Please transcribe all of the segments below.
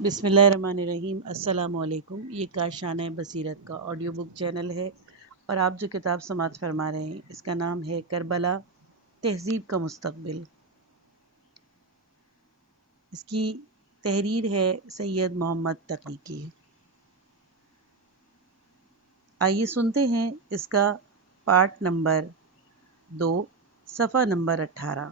بسم اللہ الرحمن الرحیم۔ السلام علیکم۔ یہ کاشانہ بصیرت کا آڈیو بک چینل ہے اور آپ جو کتاب سماعت فرما رہے ہیں اس کا نام ہے کربلا تہذیب کا مستقبل۔ اس کی تحریر ہے سید محمد تقی کی۔ آئیے سنتے ہیں اس کا پارٹ نمبر 2 صفحہ نمبر 18۔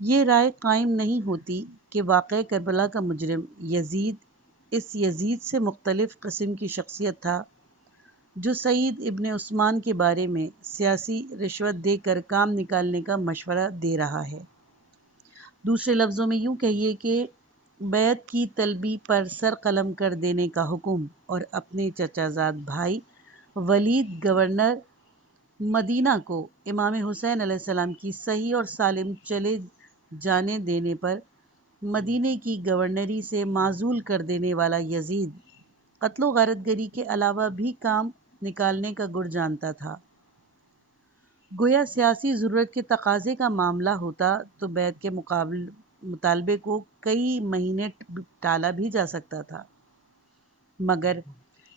یہ رائے قائم نہیں ہوتی کہ واقعہ کربلا کا مجرم یزید اس یزید سے مختلف قسم کی شخصیت تھا جو سعید ابن عثمان کے بارے میں سیاسی رشوت دے کر کام نکالنے کا مشورہ دے رہا ہے۔ دوسرے لفظوں میں یوں کہیے کہ بیعت کی طلبی پر سر قلم کر دینے کا حکم اور اپنے چچا زاد بھائی ولید گورنر مدینہ کو امام حسین علیہ السلام کی صحیح اور سالم چلے جانے دینے پر مدینے کی گورنری سے معزول کر دینے والا یزید قتل و غارت گری کے علاوہ بھی کام نکالنے کا گر جانتا تھا۔ گویا سیاسی ضرورت کے تقاضے کا معاملہ ہوتا تو بیعت کے مطالبے کو کئی مہینے ٹالا بھی جا سکتا تھا، مگر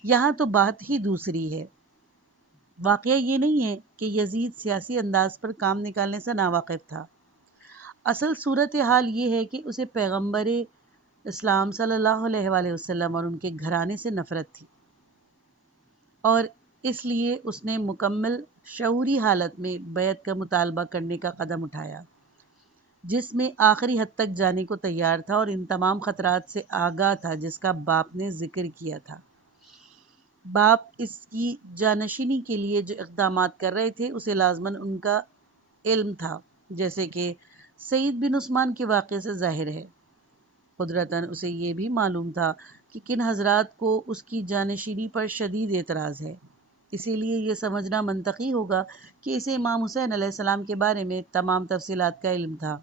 یہاں تو بات ہی دوسری ہے۔ واقعہ یہ نہیں ہے کہ یزید سیاسی انداز پر کام نکالنے سے ناواقف تھا۔ اصل صورتحال یہ ہے کہ اسے پیغمبر اسلام صلی اللہ علیہ وآلہ وسلم اور ان کے گھرانے سے نفرت تھی، اور اس لیے اس نے مکمل شعوری حالت میں بیعت کا مطالبہ کرنے کا قدم اٹھایا، جس میں آخری حد تک جانے کو تیار تھا اور ان تمام خطرات سے آگاہ تھا جس کا باپ نے ذکر کیا تھا۔ باپ اس کی جانشینی کے لیے جو اقدامات کر رہے تھے اسے لازماً ان کا علم تھا، جیسے کہ سعید بن عثمان کے واقعے سے ظاہر ہے۔ قدرتاً اسے یہ بھی معلوم تھا کہ کن حضرات کو اس کی جانشینی پر شدید اعتراض ہے، اسی لیے یہ سمجھنا منطقی ہوگا کہ اسے امام حسین علیہ السلام کے بارے میں تمام تفصیلات کا علم تھا۔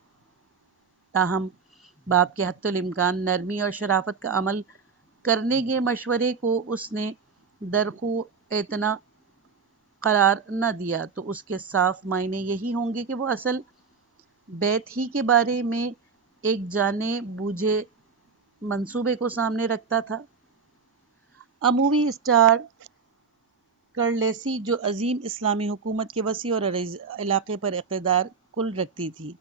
تاہم باپ کے حتی الامکان نرمی اور شرافت کا عمل کرنے کے مشورے کو اس نے درخو اعتنا قرار نہ دیا تو اس کے صاف معنی یہی ہوں گے کہ وہ اصل بیعت ہی کے بارے میں ایک جانے بوجھے منصوبے کو سامنے رکھتا تھا۔ اموی اسٹار کرلیسی جو عظیم اسلامی حکومت کے وسیع اور عریض علاقے پر اقتدار کل رکھتی تھی،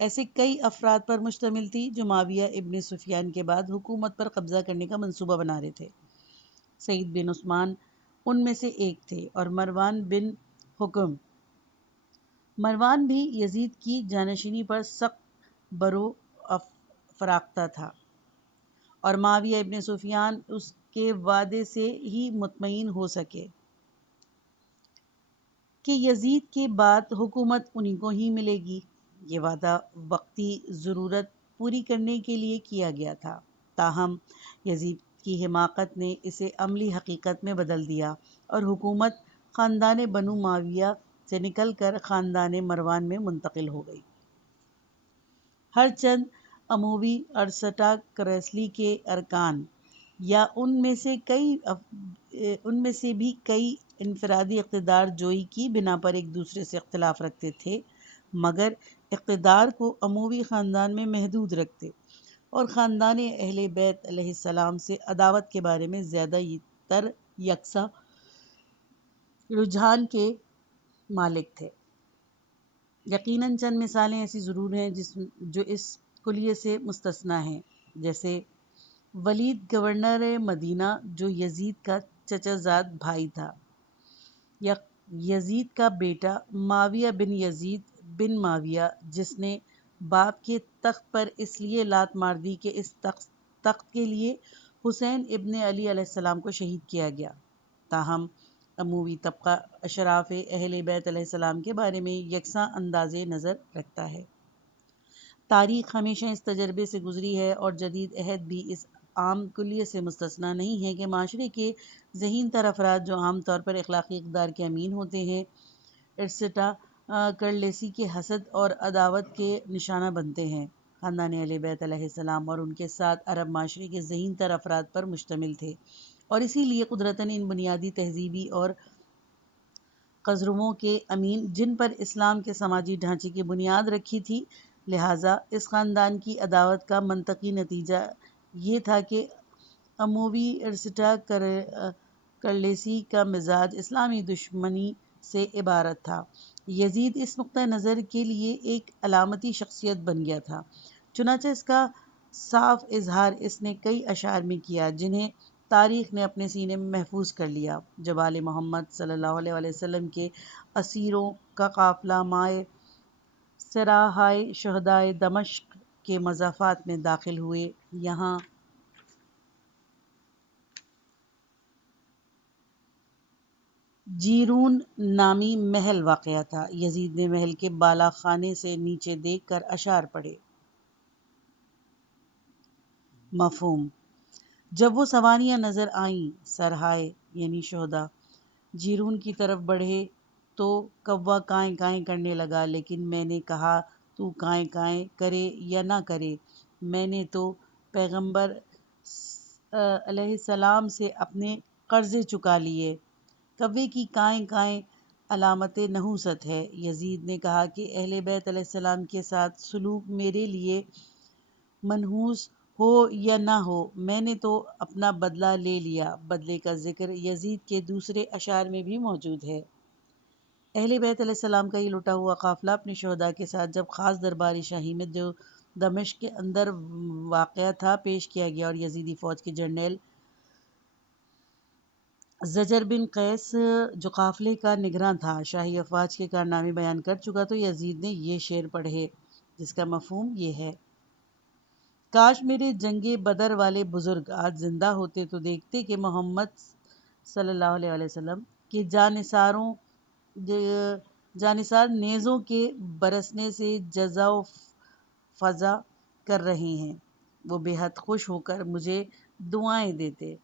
ایسے کئی افراد پر مشتمل تھی جو معاویہ ابن سفیان کے بعد حکومت پر قبضہ کرنے کا منصوبہ بنا رہے تھے۔ سعید بن عثمان ان میں سے ایک تھے اور مروان بن حکم مروان بھی یزید کی جانشینی پر سخت برو فراختہ تھا، اور معاویہ ابن سفیان اس کے وعدے سے ہی مطمئن ہو سکے کہ یزید کے بعد حکومت انہی کو ہی ملے گی۔ یہ وعدہ وقتی ضرورت پوری کرنے کے لیے کیا گیا تھا، تاہم یزید کی حماقت نے اسے عملی حقیقت میں بدل دیا اور حکومت خاندان بنو معاویہ سے نکل کر خاندان مروان میں منتقل ہو گئی۔ ہر چند اموی ارسطاکریسی کے ارکان یا ان میں سے بھی کئی انفرادی اقتدار جوئی کی بنا پر ایک دوسرے سے اختلاف رکھتے تھے، مگر اقتدار کو اموی خاندان میں محدود رکھتے اور خاندان اہل بیت علیہ السلام سے عداوت کے بارے میں زیادہ تر یکساں رجحان کے مالک تھے۔ یقیناً چند مثالیں ایسی ضرور ہیں جو اس کلیے سے مستثنیٰ ہیں، جیسے ولید گورنر مدینہ جو یزید کا چچا زاد بھائی تھا، یا یزید کا بیٹا معاویہ بن یزید بن معاویہ جس نے باپ کے تخت پر اس لیے لات مار دی کہ اس تخت کے لیے حسین ابن علی علیہ السلام کو شہید کیا گیا۔ تاہم اموی طبقہ اشراف اہل بیت علیہ السلام کے بارے میں یکساں انداز نظر رکھتا ہے۔ تاریخ ہمیشہ اس تجربے سے گزری ہے اور جدید عہد بھی اس عام کلیے سے مستثنیٰ نہیں ہے کہ معاشرے کے ذہین تر افراد جو عام طور پر اخلاقی اقدار کے امین ہوتے ہیں، ارسطاکرلیسی کے حسد اور عداوت کے نشانہ بنتے ہیں۔ خاندان اہل بیت علیہ السلام اور ان کے ساتھ عرب معاشرے کے ذہین تر افراد پر مشتمل تھے، اور اسی لیے قدرتاً ان بنیادی تہذیبی اور قذروں کے امین جن پر اسلام کے سماجی ڈھانچے کی بنیاد رکھی تھی لہٰذا اس خاندان کی عداوت کا منطقی نتیجہ یہ تھا کہ اموی ارسطا کرلیسی کا مزاج اسلامی دشمنی سے عبارت تھا۔ یزید اس نقطہ نظر کے لیے ایک علامتی شخصیت بن گیا تھا، چنانچہ اس کا صاف اظہار اس نے کئی اشعار میں کیا جنہیں تاریخ نے اپنے سینے میں محفوظ کر لیا۔ جب آل محمد صلی اللہ علیہ وسلم کے اسیروں کا قافلہ مائے سراہائے شہدائے دمشق کے مضافات میں داخل ہوئے، یہاں جیرون نامی محل واقع تھا۔ یزید نے محل کے بالا خانے سے نیچے دیکھ کر اشعار پڑھے۔ مفہوم: جب وہ سواریاں نظر آئیں، سرہائے یعنی شہداء جیرون کی طرف بڑھے تو کوا کائیں کائیں کرنے لگا، لیکن میں نے کہا تو کائیں کائیں کرے یا نہ کرے، میں نے تو پیغمبر علیہ السلام سے اپنے قرضے چکا لیے۔ کوے کی کائیں کائیں علامت نحوست ہے۔ یزید نے کہا کہ اہل بیت علیہ السلام کے ساتھ سلوک میرے لیے منحوس ہو یا نہ ہو، میں نے تو اپنا بدلہ لے لیا۔ بدلے کا ذکر یزید کے دوسرے اشعار میں بھی موجود ہے۔ اہل بیت علیہ السلام کا یہ لٹا ہوا قافلہ اپنے شہداء کے ساتھ جب خاص درباری شاہی میں جو دمشق کے اندر واقع تھا پیش کیا گیا، اور یزیدی فوج کے جنرل زجر بن قیس جو قافلے کا نگراں تھا شاہی افواج کے کارنامے بیان کر چکا، تو یزید نے یہ شعر پڑھے جس کا مفہوم یہ ہے: کاش میرے جنگ بدر والے بزرگ آج زندہ ہوتے تو دیکھتے کہ محمد صلی اللہ علیہ وسلم کے جانثار نیزوں کے برسنے سے جزا و فضا کر رہے ہیں۔ وہ بے حد خوش ہو کر مجھے دعائیں دیتے۔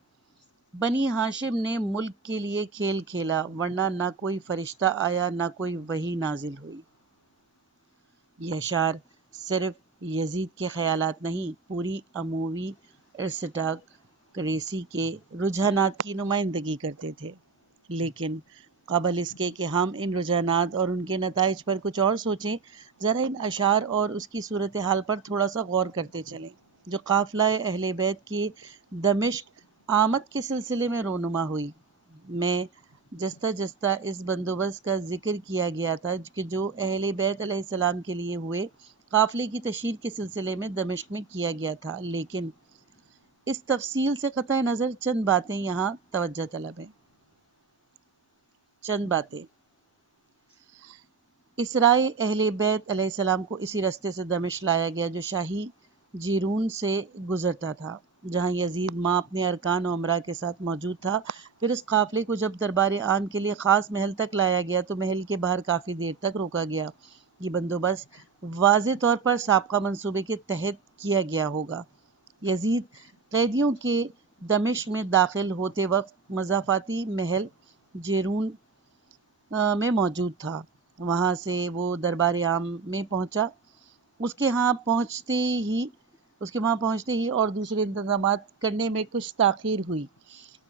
بنی ہاشم نے ملک کے لیے کھیل کھیلا، ورنہ نہ کوئی فرشتہ آیا نہ کوئی وحی نازل ہوئی۔ یہ اشعار صرف یزید کے خیالات نہیں، پوری اموی ارسطاکریسی کے رجحانات کی نمائندگی کرتے تھے۔ لیکن قبل اس کے کہ ہم ان رجحانات اور ان کے نتائج پر کچھ اور سوچیں، ذرا ان اشعار اور اس کی صورتحال پر تھوڑا سا غور کرتے چلیں جو قافلہ اہل بیت کی دمشق آمد کے سلسلے میں رونما ہوئی۔ میں جستہ جستہ اس بندوبست کا ذکر کیا گیا تھا کہ جو اہل بیت علیہ السلام کے لیے ہوئے قافلے کی تشہیر کے سلسلے میں دمشق میں کیا گیا تھا، لیکن اس تفصیل سے قطع نظر چند باتیں یہاں توجہ طلب ہیں۔ چند باتیں: اسرائے اہل بیت علیہ السلام کو اسی رستے سے دمشق لایا گیا جو شاہی جیرون سے گزرتا تھا، جہاں یزید ماں اپنے ارکان و امراء کے ساتھ موجود تھا۔ پھر اس قافلے کو جب دربار عام کے لیے خاص محل تک لایا گیا تو محل کے باہر کافی دیر تک روکا گیا۔ یہ بندوبست واضح طور پر سابقہ منصوبے کے تحت کیا گیا ہوگا۔ یزید قیدیوں کے دمشق میں داخل ہوتے وقت مضافاتی محل جیرون میں موجود تھا، وہاں سے وہ دربار عام میں پہنچا۔ اس کے وہاں پہنچتے ہی اور دوسرے انتظامات کرنے میں کچھ تاخیر ہوئی،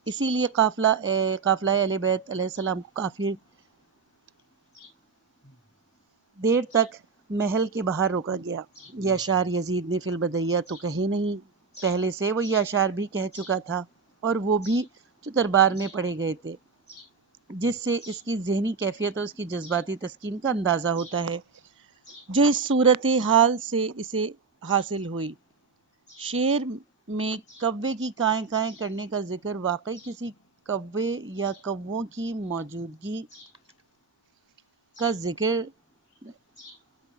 اسی لیے قافلہ اہل بیت علیہ السلام کو کافی دیر تک محل کے باہر روکا گیا۔ یہ اشعار یزید نے فی البدیہہ تو کہے نہیں، پہلے سے وہ یہ اشعار بھی کہہ چکا تھا، اور وہ بھی جو دربار میں پڑھے گئے تھے، جس سے اس کی ذہنی کیفیت اور اس کی جذباتی تسکین کا اندازہ ہوتا ہے جو اس صورتحال سے اسے حاصل ہوئی۔ شعر میں کوے کی کائیں کائیں کرنے کا ذکر واقعی کسی کوے یا کووں کی موجودگی کا ذکر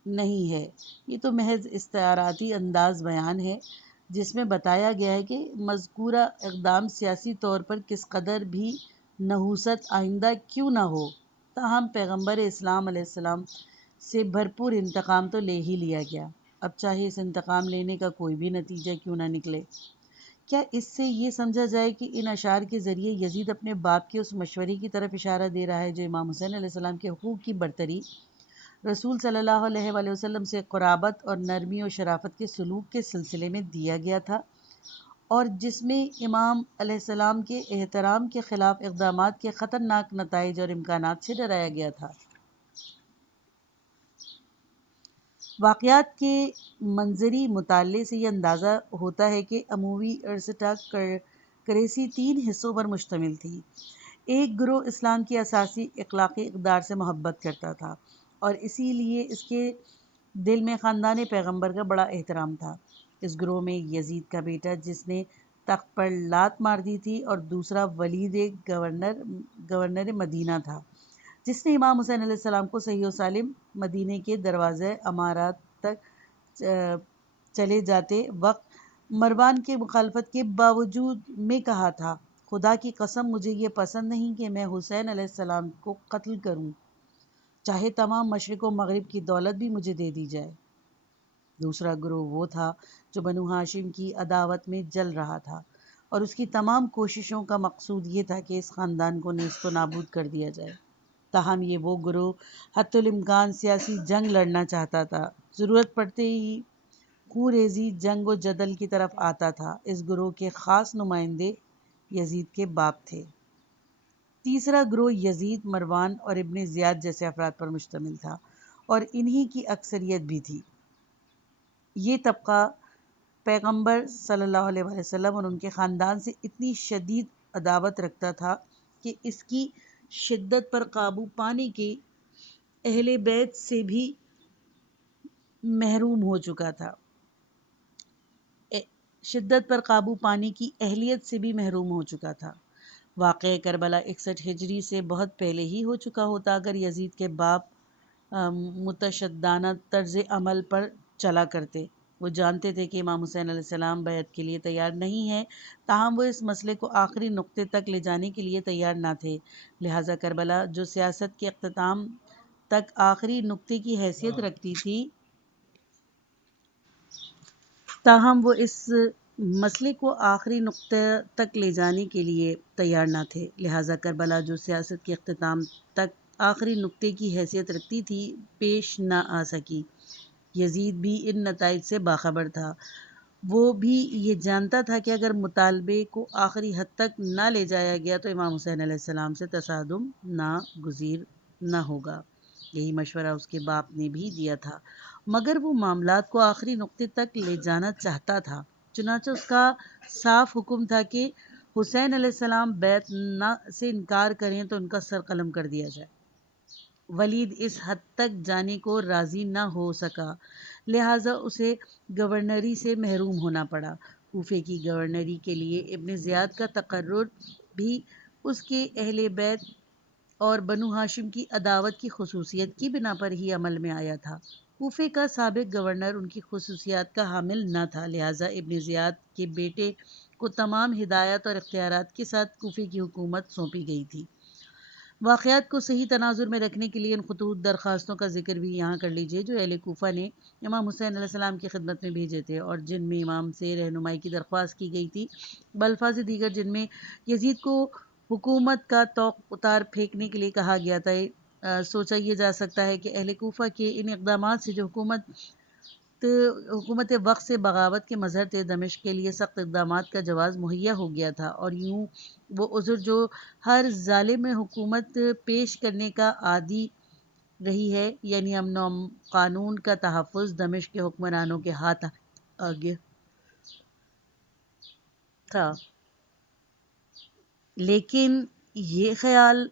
نہیں ہے، یہ تو محض استعاراتی انداز بیان ہے جس میں بتایا گیا ہے کہ مذکورہ اقدام سیاسی طور پر کس قدر بھی نحوست آئندہ کیوں نہ ہو، تاہم پیغمبر اسلام علیہ السلام سے بھرپور انتقام تو لے ہی لیا گیا، اب چاہے اس انتقام لینے کا کوئی بھی نتیجہ کیوں نہ نکلے۔ کیا اس سے یہ سمجھا جائے کہ ان اشعار کے ذریعے یزید اپنے باپ کے اس مشورے کی طرف اشارہ دے رہا ہے جو امام حسین علیہ السلام کے حقوق کی برتری، رسول صلی اللہ علیہ وآلہ وسلم سے قرابت اور نرمی و شرافت کے سلوک کے سلسلے میں دیا گیا تھا، اور جس میں امام علیہ السلام کے احترام کے خلاف اقدامات کے خطرناک نتائج اور امکانات سے ڈرایا گیا تھا؟ واقعات کے منظری مطالعے سے یہ اندازہ ہوتا ہے کہ اموی ارسطا کریسی 3 حصوں پر مشتمل تھی۔ ایک گروہ اسلام کی اساسی اخلاقی اقدار سے محبت کرتا تھا اور اسی لیے اس کے دل میں خاندان پیغمبر کا بڑا احترام تھا۔ اس گروہ میں یزید کا بیٹا جس نے تخت پر لات مار دی تھی، اور دوسرا ولید گورنر مدینہ تھا جس نے امام حسین علیہ السلام کو صحیح و سالم مدینے کے دروازے امارات تک چلے جاتے وقت مروان کے مخالفت کے باوجود میں کہا تھا، خدا کی قسم مجھے یہ پسند نہیں کہ میں حسین علیہ السلام کو قتل کروں، چاہے تمام مشرق و مغرب کی دولت بھی مجھے دے دی جائے۔ دوسرا گروہ وہ تھا جو بنو ہاشم کی عداوت میں جل رہا تھا، اور اس کی تمام کوششوں کا مقصود یہ تھا کہ اس خاندان کو نیست و نابود کر دیا جائے۔ تاہم یہ وہ گروہ حتی الامکان سیاسی جنگ لڑنا چاہتا تھا، ضرورت پڑتے ہی خون ریزی جنگ و جدل کی طرف آتا تھا۔ اس گروہ کے خاص نمائندے یزید کے باپ تھے۔ تیسرا گروہ یزید، مروان اور ابن زیاد جیسے افراد پر مشتمل تھا، اور انہی کی اکثریت بھی تھی۔ یہ طبقہ پیغمبر صلی اللہ علیہ وسلم اور ان کے خاندان سے اتنی شدید عداوت رکھتا تھا کہ اس کی شدت پر قابو پانے کے اہل بیت سے بھی محروم ہو چکا تھا شدت پر قابو پانے کی اہلیت سے بھی محروم ہو چکا تھا۔ واقعہ کربلا 61 ہجری سے بہت پہلے ہی ہو چکا ہوتا اگر یزید کے باپ متشددانہ طرز عمل پر چلا کرتے۔ وہ جانتے تھے کہ امام حسین علیہ السلام بیعت کے لیے تیار نہیں ہیں، تاہم وہ اس مسئلے کو آخری نقطے تک لے جانے کے لیے تیار نہ تھے۔ لہٰذا کربلا جو سیاست کے اختتام تک آخری نقطے کی حیثیت رکھتی تھی، تاہم وہ اس مسئلے کو آخری نقطہ تک لے جانے کے لیے تیار نہ تھے۔ لہٰذا کربلا جو سیاست کے اختتام تک آخری نقطے کی حیثیت رکھتی تھی، پیش نہ آ سکی۔ یزید بھی ان نتائج سے باخبر تھا۔ وہ بھی یہ جانتا تھا کہ اگر مطالبے کو آخری حد تک نہ لے جایا گیا تو امام حسین علیہ السلام سے تصادم ناگزیر نہ ہوگا۔ یہی مشورہ اس کے باپ نے بھی دیا تھا، مگر وہ معاملات کو آخری نقطے تک لے جانا چاہتا تھا۔ چنانچہ اس کا صاف حکم تھا کہ حسین علیہ السلام بیعت سے انکار کریں تو ان کا سر قلم کر دیا جائے۔ ولید اس حد تک جانے کو راضی نہ ہو سکا، لہٰذا اسے گورنری سے محروم ہونا پڑا۔ کوفے کی گورنری کے لیے ابن زیاد کا تقرر بھی اس کے اہل بیت اور بنو ہاشم کی عداوت کی خصوصیت کی بنا پر ہی عمل میں آیا تھا۔ کوفے کا سابق گورنر ان کی خصوصیات کا حامل نہ تھا، لہٰذا ابن زیاد کے بیٹے کو تمام ہدایات اور اختیارات کے ساتھ کوفے کی حکومت سونپی گئی تھی۔ واقعات کو صحیح تناظر میں رکھنے کے لیے ان خطوط درخواستوں کا ذکر بھی یہاں کر لیجیے جو اہل کوفہ نے امام حسین علیہ السلام کی خدمت میں بھیجے تھے، اور جن میں امام سے رہنمائی کی درخواست کی گئی تھی۔ بالفاظ دیگر جن میں یزید کو حکومت کا طوق اتار پھینکنے کے لیے کہا گیا تھا، سوچا یہ جا سکتا ہے کہ اہل کوفہ کے ان اقدامات سے جو حکومت وقت سے بغاوت کے مظہر تھے، دمشق کے لیے سخت اقدامات کا جواز مہیا ہو گیا تھا، اور یوں وہ عذر جو ہر ظالم حکومت پیش کرنے کا عادی رہی ہے، یعنی امن و قانون کا تحفظ، دمشق کے حکمرانوں کے ہاتھ آ گیا تھا۔ لیکن یہ خیال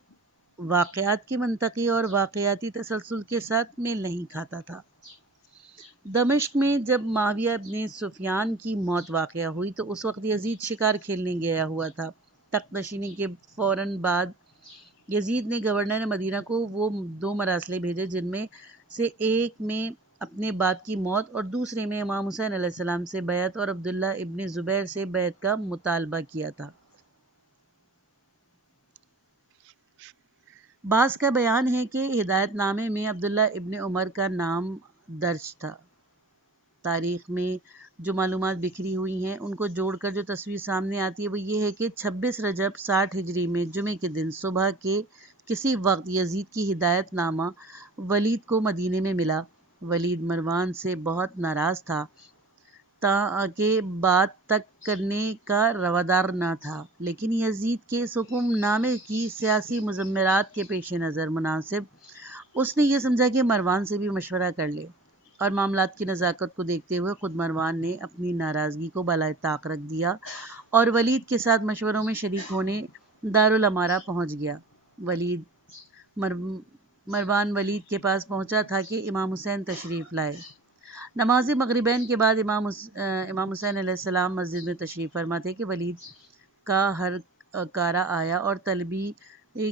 واقعات کی منطقی اور واقعاتی تسلسل کے ساتھ میل نہیں کھاتا تھا۔ دمشق میں جب معاویہ ابن سفیان کی موت واقع ہوئی تو اس وقت یزید شکار کھیلنے گیا ہوا تھا۔ تخت نشینی کے فوراً بعد یزید نے گورنر مدینہ کو وہ 2 مراسلے بھیجے جن میں سے ایک میں اپنے باپ کی موت اور دوسرے میں امام حسین علیہ السلام سے بیعت اور عبداللہ ابن زبیر سے بیعت کا مطالبہ کیا تھا۔ بعض کا بیان ہے کہ ہدایت نامے میں عبداللہ ابن عمر کا نام درج تھا۔ تاریخ میں جو معلومات بکھری ہوئی ہیں ان کو جوڑ کر جو تصویر سامنے آتی ہے وہ یہ ہے کہ 26 رجب 60 ہجری میں جمعے کے دن صبح کے کسی وقت یزید کی ہدایت نامہ ولید کو مدینے میں ملا۔ ولید مروان سے بہت ناراض تھا تاکہ بات تک کرنے کا روادار نہ تھا، لیکن یزید کے اس حکم نامے کی سیاسی مضمرات کے پیش نظر مناسب اس نے یہ سمجھا کہ مروان سے بھی مشورہ کر لے۔ اور معاملات کی نزاکت کو دیکھتے ہوئے خود مروان نے اپنی ناراضگی کو بالائے طاق رکھ دیا اور ولید کے ساتھ مشوروں میں شریک ہونے دارالامارہ پہنچ گیا۔ مروان ولید کے پاس پہنچا تھا کہ امام حسین تشریف لائے۔ نماز مغربین کے بعد امام حسین علیہ السلام مسجد میں تشریف فرما تھے کہ ولید کا ہر کارا آیا اور طلبی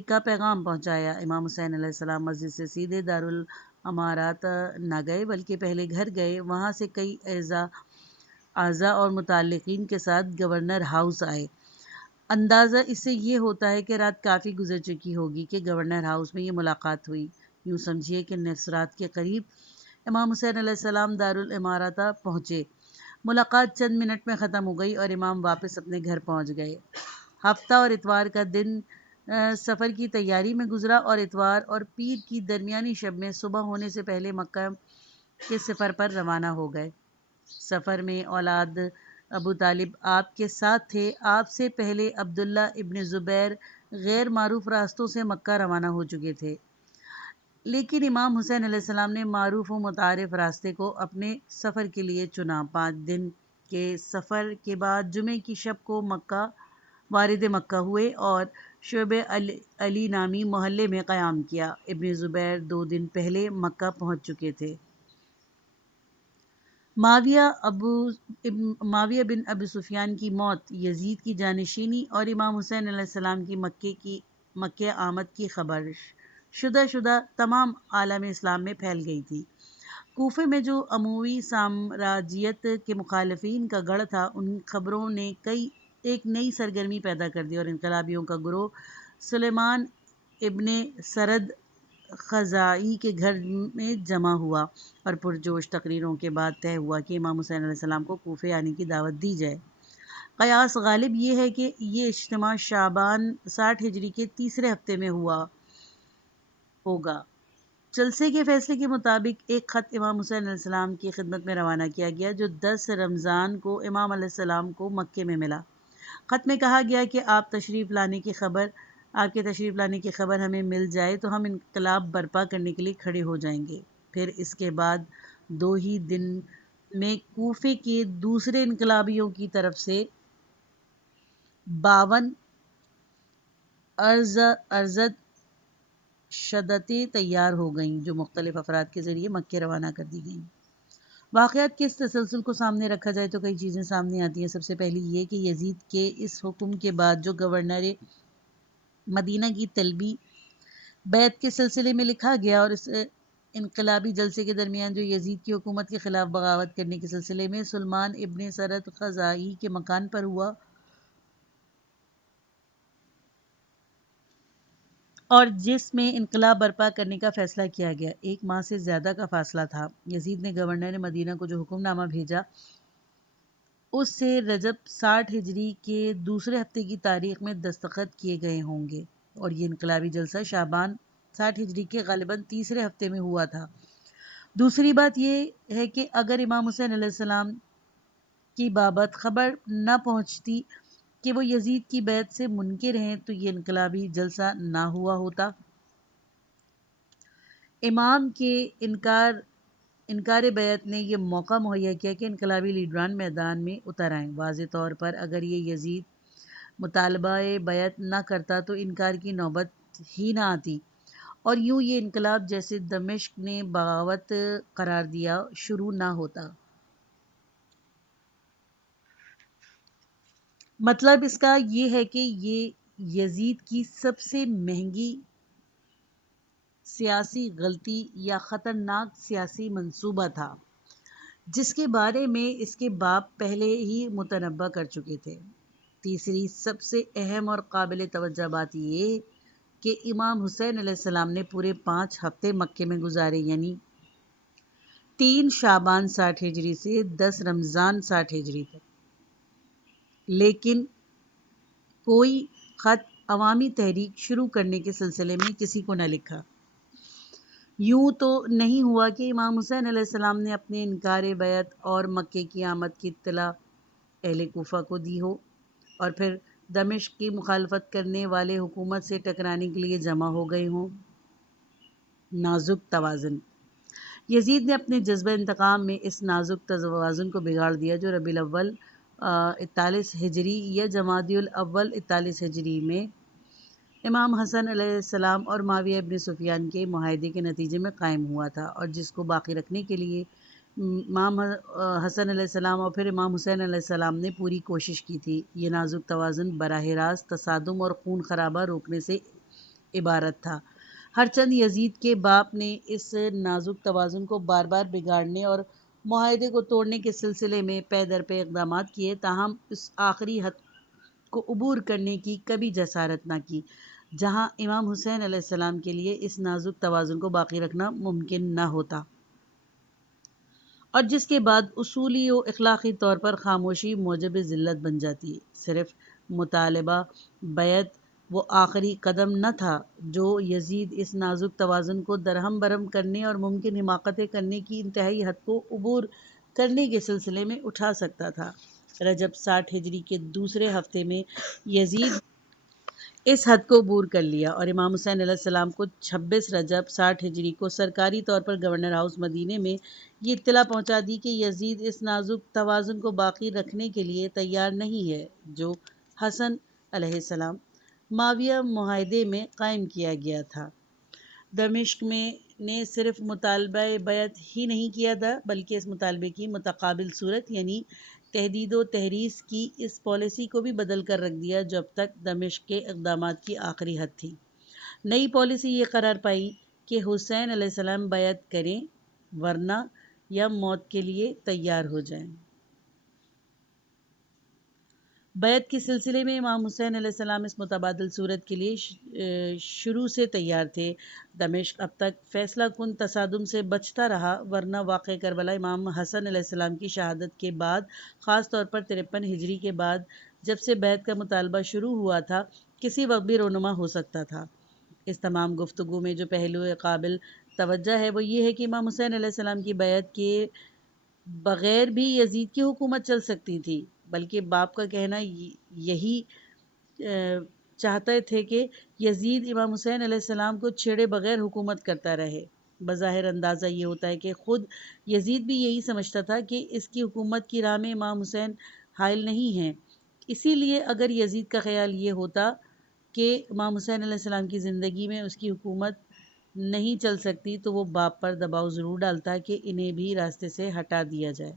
کا پیغام پہنچایا۔ امام حسین علیہ السلام مسجد سے سیدھے دارالامارات نہ گئے بلکہ پہلے گھر گئے، وہاں سے کئی اعزاء اور متعلقین کے ساتھ گورنر ہاؤس آئے۔ اندازہ اس سے یہ ہوتا ہے کہ رات کافی گزر چکی ہوگی کہ گورنر ہاؤس میں یہ ملاقات ہوئی۔ یوں سمجھیے کہ نصف رات کے قریب امام حسین علیہ السلام دارالامارات پہنچے۔ ملاقات چند منٹ میں ختم ہو گئی اور امام واپس اپنے گھر پہنچ گئے۔ ہفتہ اور اتوار کا دن سفر کی تیاری میں گزرا اور اتوار اور پیر کی درمیانی شب میں صبح ہونے سے پہلے مکہ کے سفر پر روانہ ہو گئے۔ سفر میں اولاد ابو طالب آپ کے ساتھ تھے۔ آپ سے پہلے عبداللہ ابن زبیر غیر معروف راستوں سے مکہ روانہ ہو چکے تھے، لیکن امام حسین علیہ السلام نے معروف و متعارف راستے کو اپنے سفر کے لیے چنا۔ 5 دن کے سفر کے بعد جمعے کی شب کو وارد مکہ ہوئے اور شعب علی نامی محلے میں قیام کیا۔ ابن زبیر 2 دن پہلے مکہ پہنچ چکے تھے۔ معاویہ بن ابی سفیان کی موت، یزید کی جانشینی اور امام حسین علیہ السلام کی مکہ آمد کی خبر شدہ تمام عالم اسلام میں پھیل گئی تھی۔ کوفے میں جو اموی سامراجیت کے مخالفین کا گڑھ تھا، ان خبروں نے ایک نئی سرگرمی پیدا کر دی اور انقلابیوں کا گروہ سلیمان ابن سرد خزاعی کے گھر میں جمع ہوا اور پرجوش تقریروں کے بعد طے ہوا کہ امام حسین علیہ السلام کو کوفے آنے کی دعوت دی جائے۔ قیاس غالب یہ ہے کہ یہ اجتماع شعبان 60 ہجری کے تیسرے ہفتے میں ہوگا۔ جلسے کے فیصلے کے مطابق ایک خط امام حسین علیہ السلام کی خدمت میں روانہ کیا گیا جو 10 رمضان کو امام علیہ السلام کو مکے میں ملا۔ خط میں کہا گیا کہ آپ کے تشریف لانے کی خبر ہمیں مل جائے تو ہم انقلاب برپا کرنے کے لیے کھڑے ہو جائیں گے۔ پھر اس کے بعد 2 ہی دن میں کوفے کے دوسرے انقلابیوں کی طرف سے 52 ارضد شدتیں تیار ہو گئیں جو مختلف افراد کے ذریعے مکے روانہ کر دی گئیں۔ واقعات کے اس تسلسل کو سامنے رکھا جائے تو کئی چیزیں سامنے آتی ہیں۔ سب سے پہلی یہ کہ یزید کے اس حکم کے بعد جو گورنر مدینہ کی طلبی بیعت کے سلسلے میں لکھا گیا اور اس انقلابی جلسے کے درمیان جو یزید کی حکومت کے خلاف بغاوت کرنے کے سلسلے میں سلیمان ابن سرد خزاعی کے مکان پر ہوا اور جس میں انقلاب برپا کرنے کا فیصلہ کیا گیا، 1 ماہ سے زیادہ کا فاصلہ تھا۔ یزید نے گورنر مدینہ کو جو حکم نامہ بھیجا اس سے رجب 60 ہجری کے دوسرے ہفتے کی تاریخ میں دستخط کیے گئے ہوں گے اور یہ انقلابی جلسہ شعبان 60 ہجری کے غالباً تیسرے ہفتے میں ہوا تھا۔ دوسری بات یہ ہے کہ اگر امام حسین علیہ السلام کی بابت خبر نہ پہنچتی کہ وہ یزید کی بیعت سے منکر ہیں تو یہ انقلابی جلسہ نہ ہوا ہوتا۔ امام کے انکار بیعت نے یہ موقع مہیا کیا کہ انقلابی لیڈران میدان میں اتر آئیں۔ واضح طور پر اگر یہ یزید مطالبہ بیعت نہ کرتا تو انکار کی نوبت ہی نہ آتی اور یوں یہ انقلاب جسے دمشق نے بغاوت قرار دیا شروع نہ ہوتا۔ مطلب اس کا یہ ہے کہ یہ یزید کی سب سے مہنگی سیاسی غلطی یا خطرناک سیاسی منصوبہ تھا جس کے بارے میں اس کے باپ پہلے ہی متنبہ کر چکے تھے۔ تیسری سب سے اہم اور قابل توجہ بات یہ کہ امام حسین علیہ السلام نے پورے 5 ہفتے مکے میں گزارے، یعنی 3 شعبان 60 ہجری سے 10 رمضان 60 ہجری تک، لیکن کوئی خط عوامی تحریک شروع کرنے کے سلسلے میں کسی کو نہ لکھا۔ یوں تو نہیں ہوا کہ امام حسین علیہ السلام نے اپنے انکار بیعت اور مکے کی آمد کی اطلاع اہل کوفہ کو دی ہو اور پھر دمشق کی مخالفت کرنے والے حکومت سے ٹکرانے کے لیے جمع ہو گئے ہوں۔ نازک توازن یزید نے اپنے جذبہ انتقام میں اس نازک توازن کو بگاڑ دیا جو ربیع الاول 41 ہجری یا جمادی الاول 41 ہجری میں امام حسن علیہ السلام اور معاویہ ابن سفیان کے معاہدے کے نتیجے میں قائم ہوا تھا، اور جس کو باقی رکھنے کے لیے امام حسن علیہ السلام اور پھر امام حسین علیہ السلام نے پوری کوشش کی تھی۔ یہ نازک توازن براہ راست تصادم اور خون خرابہ روکنے سے عبارت تھا۔ ہرچند یزید کے باپ نے اس نازک توازن کو بار بار بگاڑنے اور معاہدے کو توڑنے کے سلسلے میں پے در پے اقدامات کیے، تاہم اس آخری حد کو عبور کرنے کی کبھی جسارت نہ کی جہاں امام حسین علیہ السلام کے لیے اس نازک توازن کو باقی رکھنا ممکن نہ ہوتا، اور جس کے بعد اصولی و اخلاقی طور پر خاموشی موجب ذلت بن جاتی۔ صرف مطالبہ بیعت وہ آخری قدم نہ تھا جو یزید اس نازک توازن کو درہم برہم کرنے اور ممکن حماقتیں کرنے کی انتہائی حد کو عبور کرنے کے سلسلے میں اٹھا سکتا تھا۔ رجب 60 ہجری کے دوسرے ہفتے میں یزید اس حد کو عبور کر لیا اور امام حسین علیہ السلام کو 26 رجب 60 ہجری کو سرکاری طور پر گورنر ہاؤس مدینے میں یہ اطلاع پہنچا دی کہ یزید اس نازک توازن کو باقی رکھنے کے لیے تیار نہیں ہے جو حسن علیہ السلام معاویہ معاہدے میں قائم کیا گیا تھا۔ دمشق میں نے صرف مطالبہ بیعت ہی نہیں کیا تھا بلکہ اس مطالبے کی متقابل صورت یعنی تہدید و تحریض کی اس پالیسی کو بھی بدل کر رکھ دیا جو اب تک دمشق کے اقدامات کی آخری حد تھی۔ نئی پالیسی یہ قرار پائی کہ حسین علیہ السلام بیعت کریں ورنہ یا موت کے لیے تیار ہو جائیں۔ بیعت کے سلسلے میں امام حسین علیہ السلام اس متبادل صورت کے لیے شروع سے تیار تھے۔ دمشق اب تک فیصلہ کن تصادم سے بچتا رہا، ورنہ واقعہ کربلا امام حسن علیہ السلام کی شہادت کے بعد، خاص طور پر 53 ہجری کے بعد جب سے بیعت کا مطالبہ شروع ہوا تھا، کسی وقت بھی رونما ہو سکتا تھا۔ اس تمام گفتگو میں جو پہلو قابل توجہ ہے وہ یہ ہے کہ امام حسین علیہ السلام کی بیعت کے بغیر بھی یزید کی حکومت چل سکتی تھی، بلکہ باپ کا کہنا یہی چاہتے تھے کہ یزید امام حسین علیہ السلام کو چھیڑے بغیر حکومت کرتا رہے۔ بظاہر اندازہ یہ ہوتا ہے کہ خود یزید بھی یہی سمجھتا تھا کہ اس کی حکومت کی راہ میں امام حسین حائل نہیں ہیں۔ اسی لیے اگر یزید کا خیال یہ ہوتا کہ امام حسین علیہ السلام کی زندگی میں اس کی حکومت نہیں چل سکتی تو وہ باپ پر دباؤ ضرور ڈالتا کہ انہیں بھی راستے سے ہٹا دیا جائے۔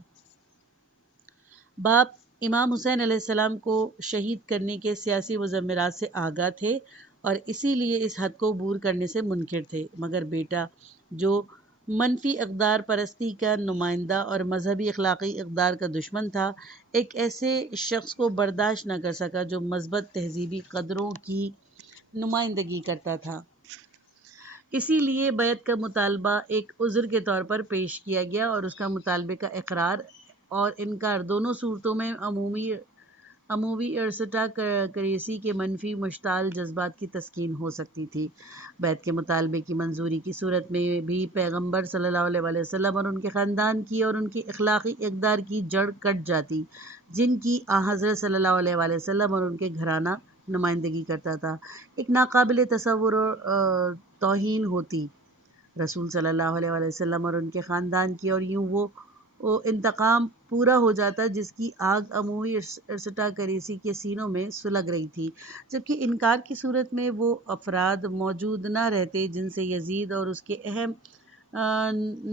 باپ امام حسین علیہ السلام کو شہید کرنے کے سیاسی مضمرات سے آگاہ تھے اور اسی لیے اس حد کو عبور کرنے سے منکر تھے، مگر بیٹا جو منفی اقدار پرستی کا نمائندہ اور مذہبی اخلاقی اقدار کا دشمن تھا، ایک ایسے شخص کو برداشت نہ کر سکا جو مثبت تہذیبی قدروں کی نمائندگی کرتا تھا۔ اسی لیے بیعت کا مطالبہ ایک عذر کے طور پر پیش کیا گیا اور اس کا مطالبے کا اقرار اور انکار دونوں صورتوں میں عمومی ارسطاکریسی کے منفی مشتعل جذبات کی تسکین ہو سکتی تھی۔ بیعت کے مطالبے کی منظوری کی صورت میں بھی پیغمبر صلی اللہ علیہ وآلہ وسلم اور ان کے خاندان کی اور ان کی اخلاقی اقدار کی جڑ کٹ جاتی جن کی حضرت صلی اللہ علیہ وآلہ وسلم اور ان کے گھرانہ نمائندگی کرتا تھا۔ ایک ناقابل تصور توہین ہوتی رسول صلی اللہ علیہ وآلہ وسلم اور ان کے خاندان کی، اور یوں وہ انتقام پورا ہو جاتا جس کی آگ عمومی ارسطاکریسی کے سینوں میں سلگ رہی تھی، جبکہ انکار کی صورت میں وہ افراد موجود نہ رہتے جن سے یزید اور اس کے اہم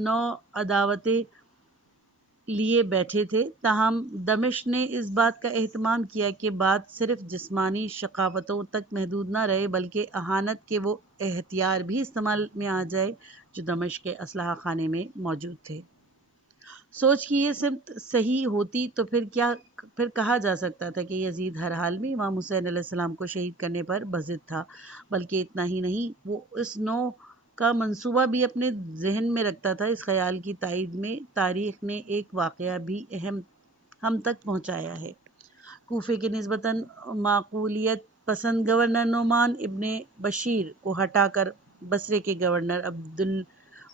نو عداوتیں لیے بیٹھے تھے۔ تاہم دمشق نے اس بات کا اہتمام کیا کہ بات صرف جسمانی شقاوتوں تک محدود نہ رہے بلکہ اہانت کے وہ ہتھیار بھی استعمال میں آ جائے جو دمشق کے اسلحہ خانے میں موجود تھے۔ سوچ کی یہ سمت صحیح ہوتی تو پھر کہا جا سکتا تھا کہ یزید ہر حال میں امام حسین علیہ السلام کو شہید کرنے پر بضد تھا، بلکہ اتنا ہی نہیں، وہ اس نو کا منصوبہ بھی اپنے ذہن میں رکھتا تھا۔ اس خیال کی تائید میں تاریخ نے ایک واقعہ بھی ہم تک پہنچایا ہے۔ کوفے کے نسبتاً معقولیت پسند گورنر نعمان ابن بشیر کو ہٹا کر بصرے کے گورنر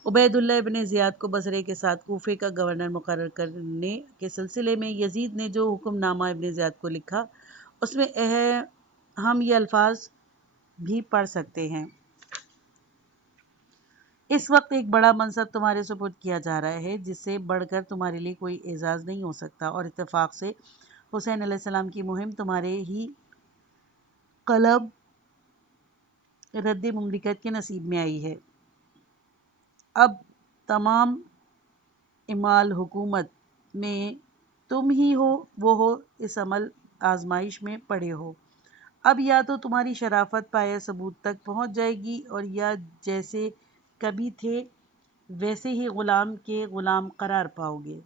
عبید اللہ ابن زیاد کو بصرے کے ساتھ کوفے کا گورنر مقرر کرنے کے سلسلے میں یزید نے جو حکم نامہ ابن زیاد کو لکھا اس میں ہم یہ الفاظ بھی پڑھ سکتے ہیں: اس وقت ایک بڑا منصب تمہارے سپرد کیا جا رہا ہے جس سے بڑھ کر تمہارے لیے کوئی اعزاز نہیں ہو سکتا، اور اتفاق سے حسین علیہ السلام کی مہم تمہارے ہی قلب رد مملکت کے نصیب میں آئی ہے۔ اب تمام اعمال حکومت میں تم ہی ہو اس عمل آزمائش میں پڑے ہو۔ اب یا تو تمہاری شرافت پایہ ثبوت تک پہنچ جائے گی، اور یا جیسے کبھی تھے ویسے ہی غلام کے غلام قرار پاؤ گے۔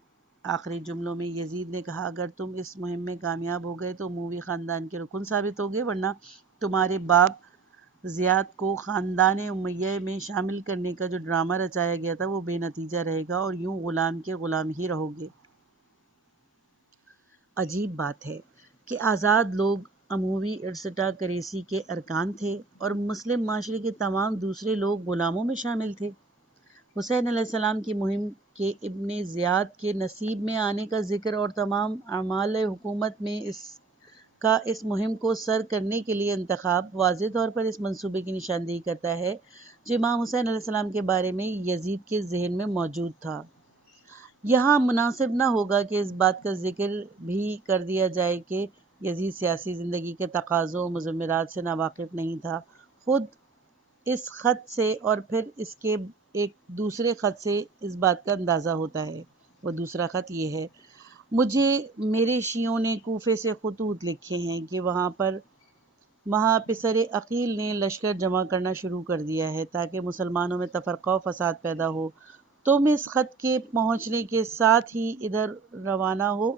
آخری جملوں میں یزید نے کہا، اگر تم اس مہم میں کامیاب ہو گئے تو اموی خاندان کے رکن ثابت ہوگے، ورنہ تمہارے باپ زیاد کو خاندان امیہ میں شامل کرنے کا جو ڈرامہ رچایا گیا تھا وہ بے نتیجہ رہے گا، اور یوں غلام کے غلام ہی رہو گے۔ عجیب بات ہے کہ آزاد لوگ اموی ارسطاکریسی کے ارکان تھے اور مسلم معاشرے کے تمام دوسرے لوگ غلاموں میں شامل تھے۔ حسین علیہ السلام کی مہم کے ابن زیاد کے نصیب میں آنے کا ذکر اور تمام اعمال حکومت میں اس مہم کو سر کرنے کے لیے انتخاب واضح طور پر اس منصوبے کی نشاندہی کرتا ہے جو امام حسین علیہ السلام کے بارے میں یزید کے ذہن میں موجود تھا۔ یہاں مناسب نہ ہوگا کہ اس بات کا ذکر بھی کر دیا جائے کہ یزید سیاسی زندگی کے تقاضوں و مضمرات سے ناواقف نہیں تھا۔ خود اس خط سے اور پھر اس کے ایک دوسرے خط سے اس بات کا اندازہ ہوتا ہے۔ وہ دوسرا خط یہ ہے: مجھے میرے شیعوں نے کوفے سے خطوط لکھے ہیں کہ وہاں پسر عقیل نے لشکر جمع کرنا شروع کر دیا ہے تاکہ مسلمانوں میں تفرقہ و فساد پیدا ہو۔ تم اس خط کے پہنچنے کے ساتھ ہی ادھر روانہ ہو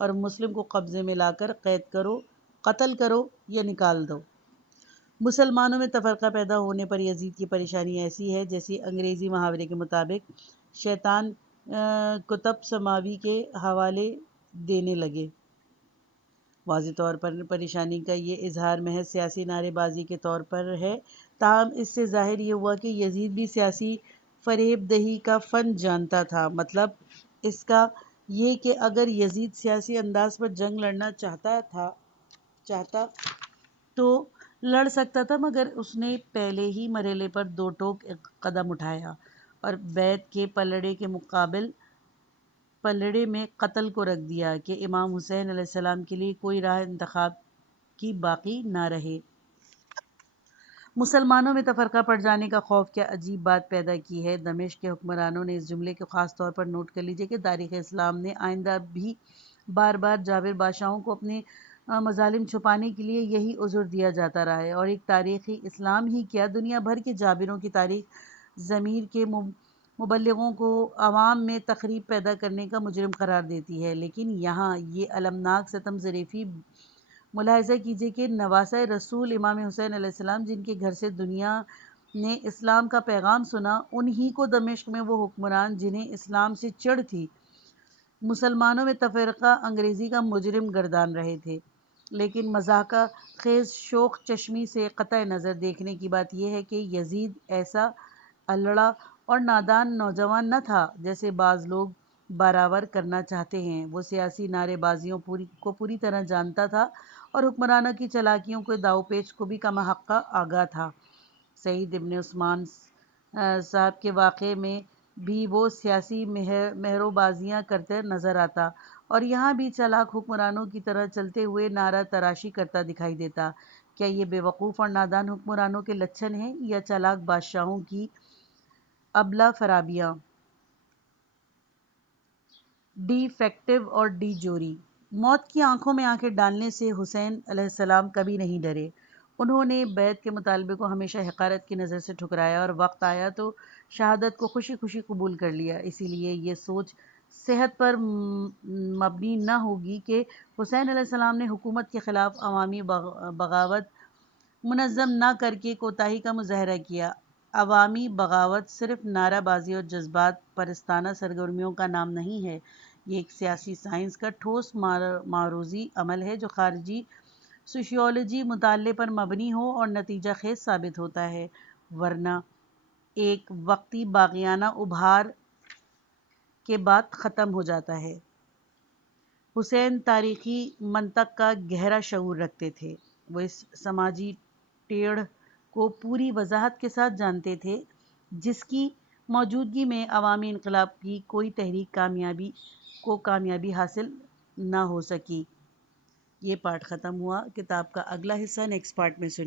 اور مسلم کو قبضے میں لا کر قید کرو، قتل کرو یا نکال دو۔ مسلمانوں میں تفرقہ پیدا ہونے پر یزید کی پریشانی ایسی ہے جیسی انگریزی محاورے کے مطابق شیطان کتب سماوی کے حوالے دینے لگے۔ واضح طور پر پریشانی کا یہ اظہار محض سیاسی نعرے بازی کے طور پر ہے، تاہم اس سے ظاہر یہ ہوا کہ یزید بھی سیاسی فریب دہی کا فن جانتا تھا۔ مطلب اس کا یہ کہ اگر یزید سیاسی انداز پر جنگ لڑنا چاہتا تو لڑ سکتا تھا، مگر اس نے پہلے ہی مرحلے پر دو ٹوک قدم اٹھایا اور بیعت کے پلڑے میں قتل کو رکھ دیا کہ امام حسین علیہ السلام کے لیے کوئی راہ انتخاب کی باقی نہ رہے۔ مسلمانوں میں تفرقہ پڑ جانے کا خوف کیا عجیب بات پیدا کی ہے۔ دمشق کے حکمرانوں نے اس جملے کو خاص طور پر نوٹ کر لیجیے کہ تاریخ اسلام نے آئندہ بھی بار بار جابر بادشاہوں کو اپنے مظالم چھپانے کے لیے یہی عذر دیا جاتا رہا ہے، اور ایک تاریخی اسلام ہی کیا دنیا بھر کے جابروں کی تاریخ ضمیر کے مبلغوں کو عوام میں تخریب پیدا کرنے کا مجرم قرار دیتی ہے۔ لیکن یہاں یہ المناک ستم ظریفی ملاحظہ کیجیے کہ نواسۂ رسول امام حسین علیہ السلام جن کے گھر سے دنیا نے اسلام کا پیغام سنا، انہی کو دمشق میں وہ حکمران جنہیں اسلام سے چڑ تھی، مسلمانوں میں تفرقہ انگیزی کا مجرم گردان رہے تھے۔ لیکن مضحکہ خیز شوخ چشمی سے قطع نظر دیکھنے کی بات یہ ہے کہ یزید ایسا الڑا اور نادان نوجوان نہ تھا جیسے بعض لوگ باراور کرنا چاہتے ہیں۔ وہ سیاسی نعرے بازیوں کو پوری طرح جانتا تھا اور حکمرانوں کی چالاکیوں کے داؤ پیچ کو بھی کما حق آگاہ تھا۔ سعید ابن عثمان صاحب کے واقعے میں بھی وہ سیاسی مہرو بازیاں کرتے نظر آتا، اور یہاں بھی چالاک حکمرانوں کی طرح چلتے ہوئے نعرہ تراشی کرتا دکھائی دیتا۔ کیا یہ بے وقوف اور نادان حکمرانوں کے لچھن ہیں یا چالاک بادشاہوں کی ابلہ فرابیاں؟ ڈی فیکٹو اور ڈی جوری۔ موت کی آنکھوں میں آنکھیں ڈالنے سے حسین علیہ السلام کبھی نہیں ڈرے۔ انہوں نے بیعت کے مطالبے کو ہمیشہ حقارت کی نظر سے ٹھکرایا اور وقت آیا تو شہادت کو خوشی خوشی قبول کر لیا۔ اسی لیے یہ سوچ صحت پر مبنی نہ ہوگی کہ حسین علیہ السلام نے حکومت کے خلاف عوامی بغاوت منظم نہ کر کے کوتاہی کا مظاہرہ کیا۔ عوامی بغاوت صرف نعرہ بازی اور جذبات پرستانہ سرگرمیوں کا نام نہیں ہے، یہ ایک سیاسی سائنس کا ٹھوس معروضی عمل ہے جو خارجی سوشیولوجی مطالعے پر مبنی ہو اور نتیجہ خیز ثابت ہوتا ہے، ورنہ ایک وقتی باغیانہ ابھار کے بعد ختم ہو جاتا ہے۔ حسین تاریخی منطق کا گہرا شعور رکھتے تھے۔ وہ اس سماجی ٹیڑھ کو پوری وضاحت کے ساتھ جانتے تھے جس کی موجودگی میں عوامی انقلاب کی کوئی تحریک کامیابی حاصل نہ ہو سکی۔ یہ پارٹ ختم ہوا۔ کتاب کا اگلا حصہ نیکسٹ پارٹ میں سنیں۔